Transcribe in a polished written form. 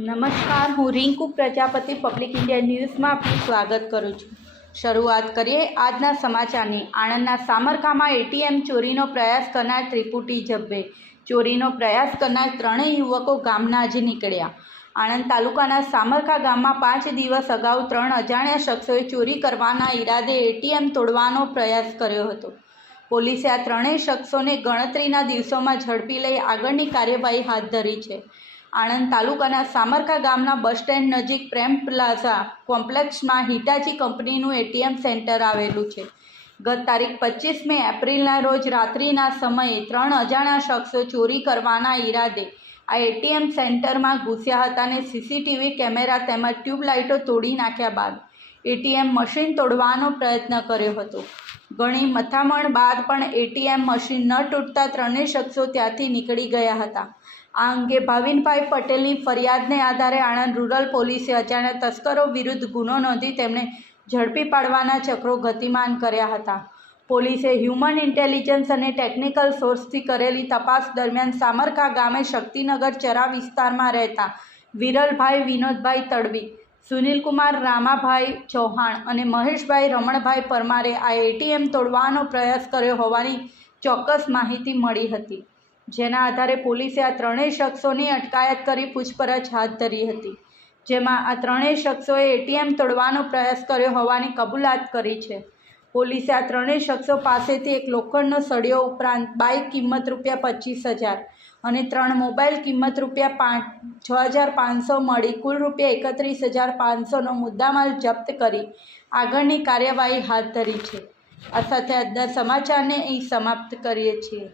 નમસ્કાર, હું Rinku Prajapati public India ન્યૂઝમાં આપનું સ્વાગત કરું છું। શરૂઆત કરીએ આજના સમાચારની। આણંદના સામરખામાં એટીએમ ચોરીનો પ્રયાસ કરનાર ત્રિપુટી ઝબ્બે। ચોરીનો પ્રયાસ કરનાર ત્રણેય યુવકો ગામના જ નીકળ્યા। આણંદ તાલુકાના સામરખા ગામમાં 5 દિવસ અગાઉ 3 અજાણ્યા શખ્સોએ ચોરી કરવાના ઈરાદે એટીએમ તોડવાનો પ્રયાસ કર્યો હતો। પોલીસે આ ત્રણેય શખ્સોને ગણતરીના દિવસોમાં ઝડપી લઈ આગળની કાર્યવાહી હાથ ધરી છે। આણંદ તાલુકાના સામરખા ગામના બસ સ્ટેન્ડ નજીક પ્રેમ પ્લાઝા કોમ્પ્લેક્સમાં હિટાચી કંપનીનું એટીએમ સેન્ટર આવેલું છે। ગત તારીખ 25 એપ્રિલના રોજ રાત્રિના સમયે 3 અજાણ્યા શખ્સો ચોરી કરવાના ઈરાદે આ એટીએમ સેન્ટરમાં ઘૂસ્યા હતા અને સીસીટીવી કેમેરા તેમજ ટ્યુબલાઇટો તોડી નાખ્યા બાદ એટીએમ મશીન તોડવાનો પ્રયત્ન કર્યો હતો। ઘણી મથામણ બાદ પણ એટીએમ મશીન ન તૂટતા ત્રણેય શખ્સો ત્યાંથી નીકળી ગયા હતા। આ અંગે ભાવિનભાઈ પટેલની ફરિયાદને આધારે આણંદ રૂરલ પોલીસે અજાણ્યા તસ્કરો વિરુદ્ધ ગુનો નોંધી તેમને ઝડપી પાડવાના ચક્રો ગતિમાન કર્યા હતા। પોલીસે હ્યુમન ઇન્ટેલિજન્સ અને ટેકનિકલ સોર્સથી કરેલી તપાસ દરમિયાન સામરખા ગામે શક્તિનગર ચરા વિસ્તારમાં રહેતા વિરલભાઈ વિનોદભાઈ તડવી, સુનિલકુમાર રામાભાઈ ચૌહાણ અને મહેશભાઈ રમણભાઈ પરમારે આ એટીએમ તોડવાનો પ્રયાસ કર્યો હોવાની ચોક્કસ માહિતી મળી હતી, જેના આધારે પોલીસે આ ત્રણેય શખ્સોની અટકાયત કરી પૂછપરછ હાથ ધરી હતી, જેમાં આ ત્રણેય શખ્સોએ એટીએમ તોડવાનો પ્રયાસ કર્યો હોવાની કબૂલાત કરી છે। પોલીસે આ ત્રણેય શખ્સો પાસેથી એક લોખંડનો સળિયો ઉપરાંત બાઇક કિંમત ₹25,000 અને 3 મોબાઈલ કિંમત ₹6,500 મળી કુલ ₹31,500નો મુદ્દામાલ જપ્ત કરી આગળની કાર્યવાહી હાથ ધરી છે। આ સાથે આજના સમાચારને અહીં સમાપ્ત કરીએ છીએ।